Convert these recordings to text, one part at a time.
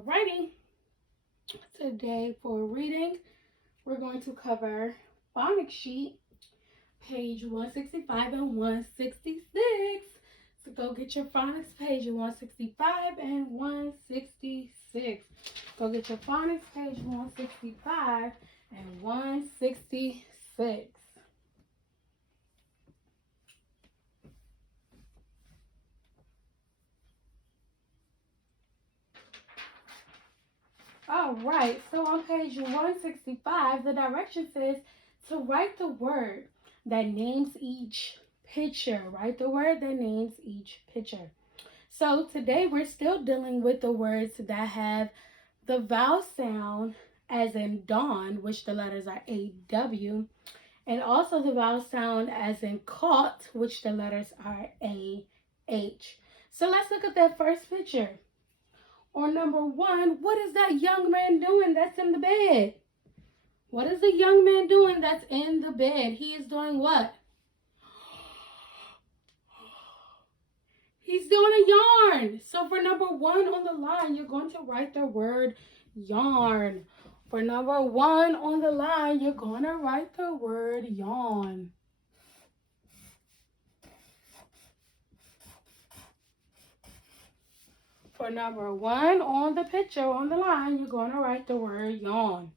Alrighty, today for reading, we're going to cover phonics sheet, page 165 and 166. So go get your phonics page 165 and 166. Go get your phonics page 165 and 166. All right, so on page 165, the direction says to write the word that names each picture. Write the word that names each picture. So today we're still dealing with the words that have the vowel sound as in dawn, which the letters are A-W, and also the vowel sound as in caught, which the letters are A-H. So let's look at that first picture. On number 1, what is that young man doing that's in the bed? What is the young man doing that's in the bed? He is doing what? He's doing a yarn. So for number 1 on the line, you're going to write the word yarn. For number 1 on the line, you're going to write the word yawn. For number 1 on the picture on the line, you're going to write the word yawn.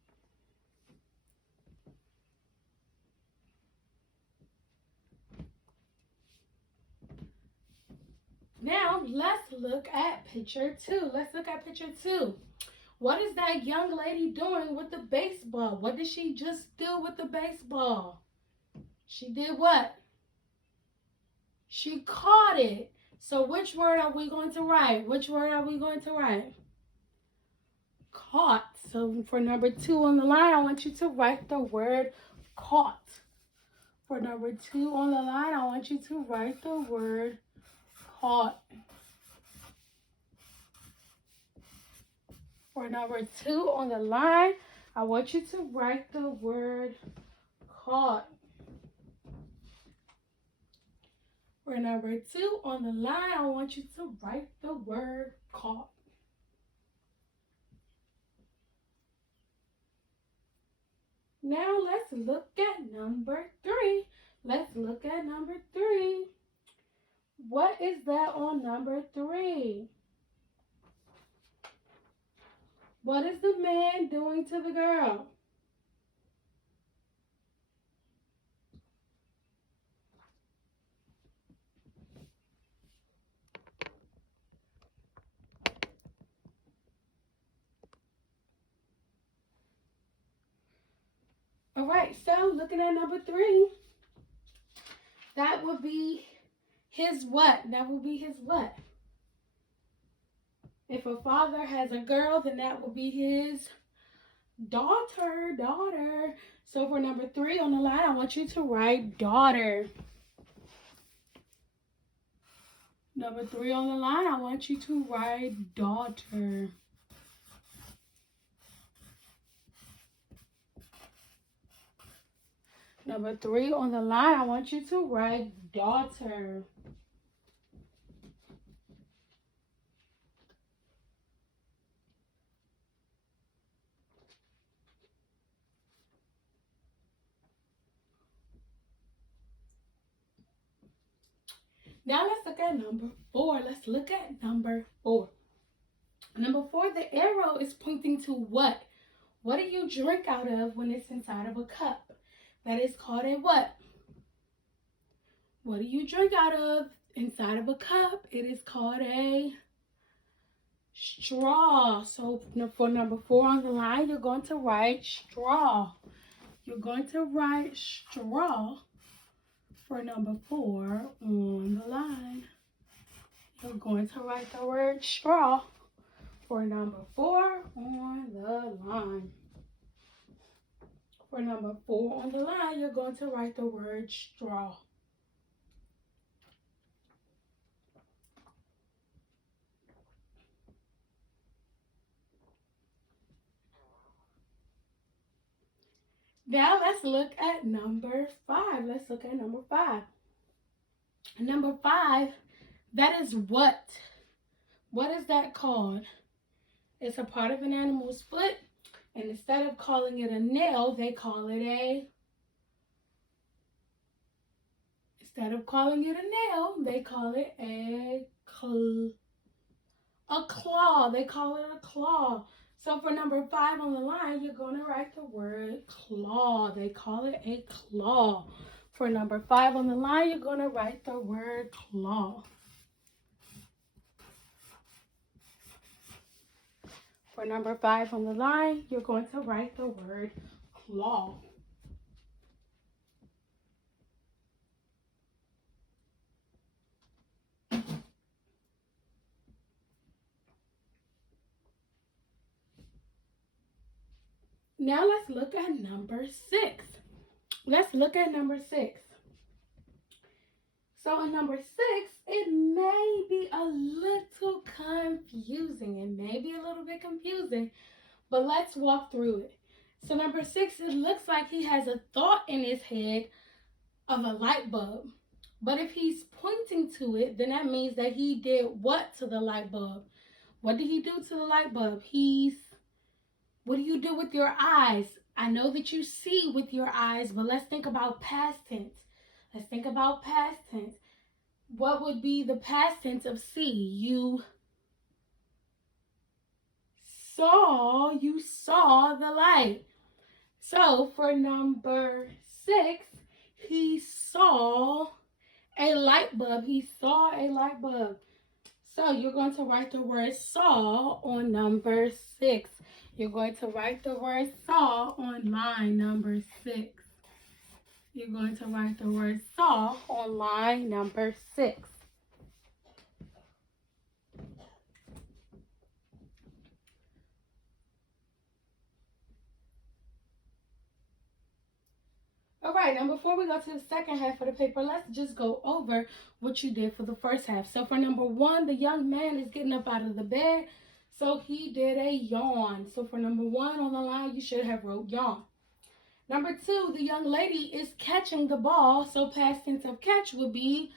Now, let's look at picture 2. Let's look at picture 2. What is that young lady doing with the baseball? What did she just do with the baseball? She did what? She caught it. So which word are we going to write? Which word are we going to write? Caught. So for number 2 on the line, I want you to write the word caught. For number 2 on the line, I want you to write the word caught. For number 2 on the line, I want you to write the word caught. For number 2 on the line, I want you to write the word caught. Now let's look at number 3. Let's look at number 3. What is that on number 3? What is the man doing to the girl? All right, so looking at number 3, that would be his what? That would be his what? If a father has a girl, then that would be his daughter. So for number 3 on the line, I want you to write daughter. Number 3 on the line, I want you to write daughter. Number 3 on the line, I want you to write daughter. Now let's look at number 4. Let's look at number 4. Number 4, the arrow is pointing to what? What do you drink out of when it's inside of a cup? That is called a what? What do you drink out of inside of a cup? It is called a straw. So for number 4 on the line, you're going to write straw. You're going to write straw for number 4 on the line. You're going to write the word straw for number 4 on the line. For number 4 on the line, you're going to write the word straw. Now let's look at number 5. Let's look at number 5. Number 5, that is what? What is that called? It's a part of an animal's foot. And instead of calling it a nail, they call it a claw. They call it a claw. So for number 5 on the line, you're going to write the word claw. They call it a claw. For number 5 on the line, you're going to write the word claw. For number 5 on the line, you're going to write the word claw. Now let's look at number 6. So in number 6, it may be a little confusing. It may be a little bit confusing, but let's walk through it. So number 6, it looks like he has a thought in his head of a light bulb. But if he's pointing to it, then that means that he did what to the light bulb? What did he do to the light bulb? What do you do with your eyes? I know that you see with your eyes, but let's think about past tense. What would be the past tense of see? You saw the light. So for number 6, he saw a light bulb. So you're going to write the word saw on number 6. You're going to write the word saw on line number 6. You're going to write the word saw on line number 6. All right, now before we go to the second half of the paper, let's just go over what you did for the first half. So for number 1, the young man is getting up out of the bed, so he did a yawn. So for number 1 on the line, you should have wrote yawn. Number 2, the young lady is catching the ball, so past tense of catch would be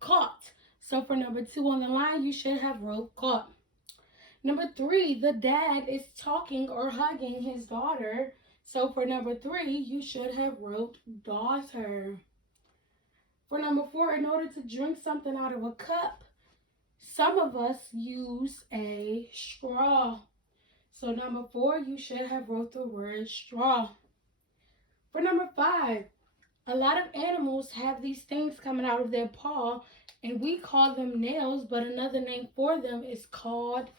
caught. So for number 2 on the line, you should have wrote caught. Number 3, the dad is talking or hugging his daughter. So for number 3, you should have wrote daughter. For number 4, in order to drink something out of a cup, some of us use a straw. So number 4, you should have wrote the word straw. For number 5, a lot of animals have these things coming out of their paw, and we call them nails, but another name for them is called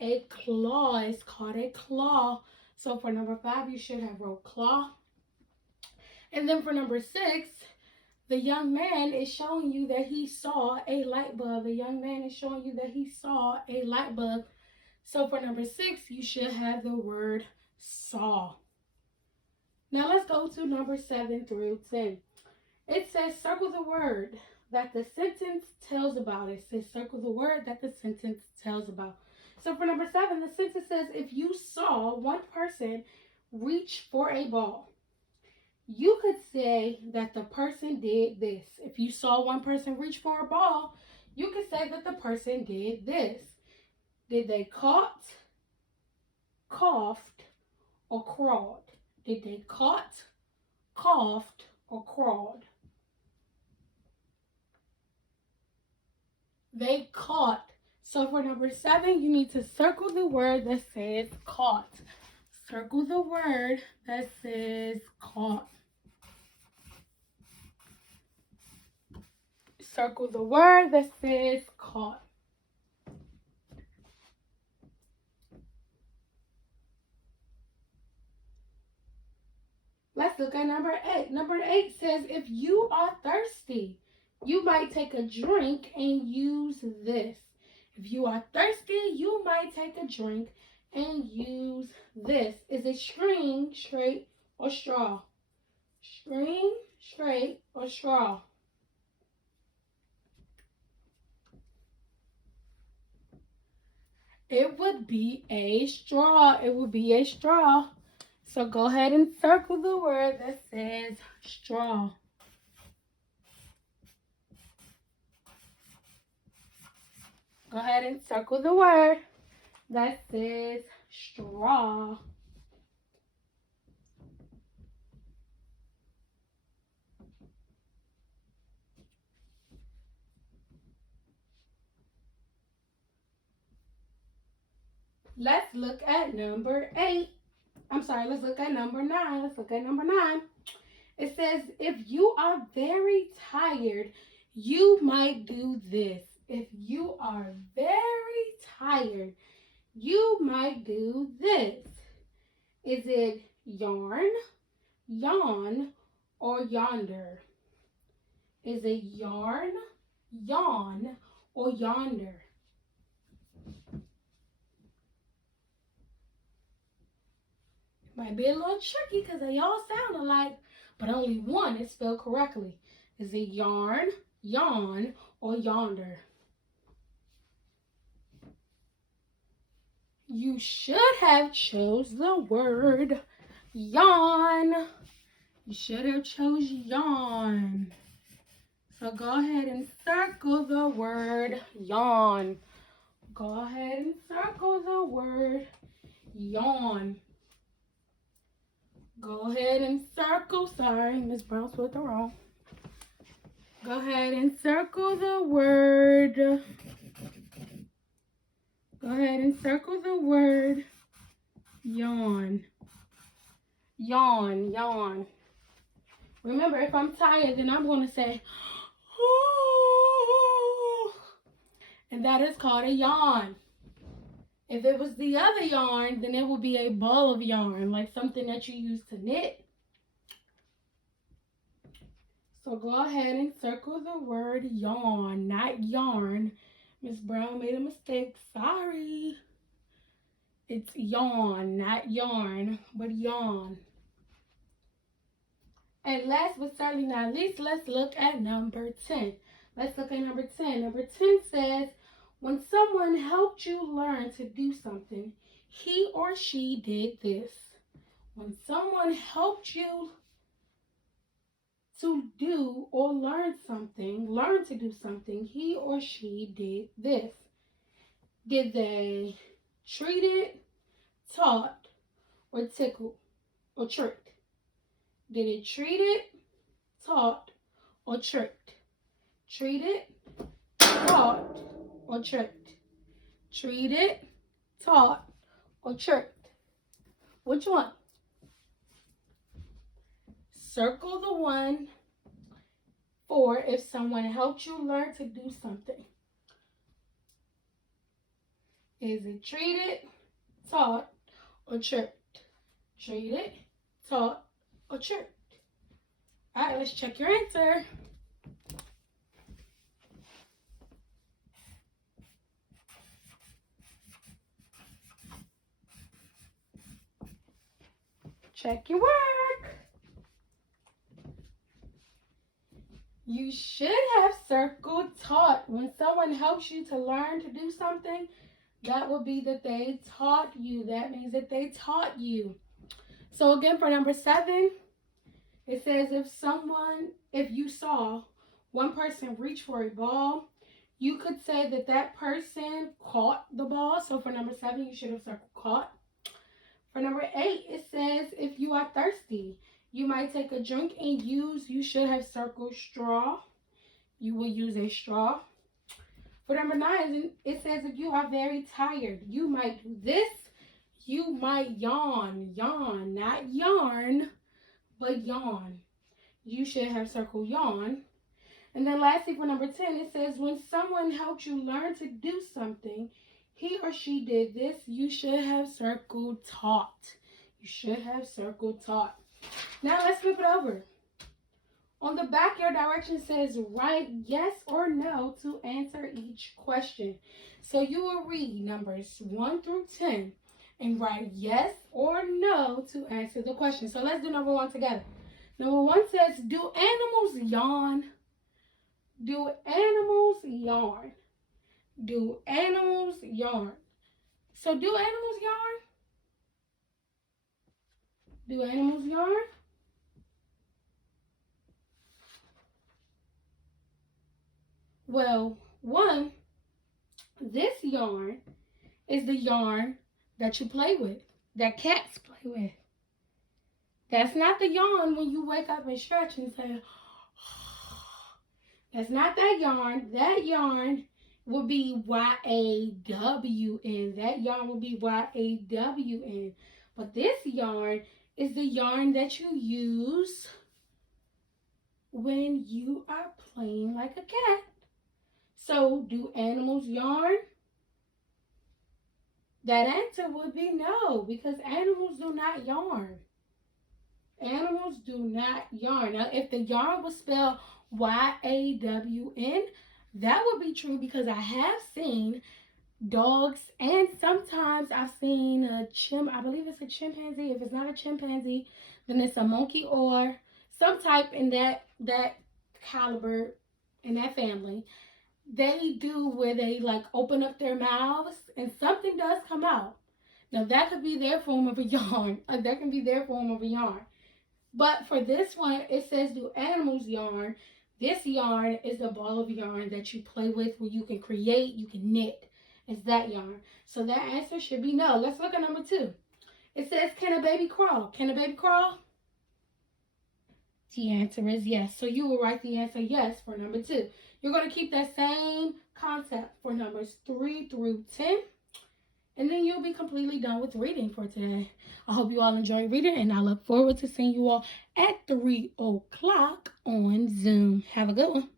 a claw. It's called a claw. So for number 5, you should have wrote claw. And then for number 6, the young man is showing you that he saw a light bulb. So for number 6, you should have the word saw. Now let's go to number 7 through 10. It says circle the word that the sentence tells about. So for number 7, the sentence says, if you saw one person reach for a ball, you could say that the person did this. If you saw one person reach for a ball, you could say that the person did this. Did they caught, coughed, or crawled? Did they caught, coughed, or crawled? They caught. So for number 7, you need to circle the word that says caught. Circle the word that says caught. Circle the word that says caught. Let's look at number 8. Number 8 says, if you are thirsty, you might take a drink and use this. If you are thirsty, you might take a drink and use this. Is it string, straight, or straw? String, straight, or straw? It would be a straw. So go ahead and circle the word that says straw. Go ahead and circle the word that says straw. Let's look at number 8. Let's look at number 9. Let's look at number 9. It says, if you are very tired, you might do this. If you are very tired, you might do this. Is it yarn, yawn, or yonder? Is it yarn, yawn, or yonder? Might be a little tricky because they all sound alike, but only one is spelled correctly. Is it yarn, yawn, or yonder? You should have chose the word yawn. You should have chose yawn. So go ahead and circle the word yawn. Go ahead and circle the word yawn. Go ahead and circle. Sorry, Miss Brown spelled it wrong. Go ahead and circle the word. Go ahead and circle the word yawn. Yawn, yawn. Remember, if I'm tired, then I'm going to say, oh, and that is called a yawn. If it was the other yarn, then it would be a ball of yarn, like something that you use to knit. So go ahead and circle the word yawn, not yarn. Miss Brown made a mistake. Sorry. It's yawn, not yarn, but yawn. And last but certainly not least, let's look at number 10. Let's look at number 10. Number 10 says, when someone helped you learn to do something, he or she did this. When someone helped you to do or learn to do something, he or she did this. Did they treat it, taught, or tickled, or tricked? Did it treat it, taught, or tricked? Treat it, taught, or tricked? Treat it, taught, or tricked? Which one? Circle the one for if someone helped you learn to do something. Is it treated, taught, or tricked? Treated, taught, or tricked? All right, let's check your answer. Check your work. You should have circled taught. When someone helps you to learn to do something, that would be that they taught you. That means that they taught you. So again, for number 7, it says if you saw one person reach for a ball, you could say that that person caught the ball. So for number 7, you should have circled caught. For number 8, it says if you are thirsty, you might take a drink and you should have circled straw. You will use a straw. For number 9, it says if you are very tired, you might do this. You might yawn, not yarn, but yawn. You should have circled yawn. And then lastly, for number 10, it says when someone helped you learn to do something, he or she did this, you should have circled taught. You should have circled taught. Now let's flip it over. On the back, your direction says write yes or no to answer each question. So you will read numbers 1 through 10 and write yes or no to answer the question. So let's do number 1 together. Number 1 says, do animals yawn? Do animals yarn? Do animals yarn? So do animals yarn? Do animals yarn? Well, 1, this yarn is the yarn that you play with, that cats play with. That's not the yawn when you wake up and stretch and say, that's not that yarn. That yarn would be Y-A-W-N. That yarn would be Y-A-W-N. But this yarn is the yarn that you use when you are playing like a cat. So, do animals yarn? That answer would be no, because animals do not yarn. Animals do not yarn. Now, if the yarn was spelled Y-A-W-N, that would be true because I have seen dogs and sometimes I've seen I believe it's a chimpanzee. If it's not a chimpanzee, then it's a monkey or some type in that caliber, in that family. They do where they like open up their mouths and something does come out. Now that could be their form of a yarn. That can be their form of a yarn. But for this one, it says do animals yarn. This yarn is the ball of yarn that you play with where you can create, you can knit. It's that yarn. So that answer should be no. Let's look at number 2. It says, can a baby crawl? Can a baby crawl? The answer is yes. So you will write the answer yes for number 2. You're going to keep that same concept for numbers 3 through 10. And then you'll be completely done with reading for today. I hope you all enjoy reading, and I look forward to seeing you all at 3 o'clock on Zoom. Have a good one.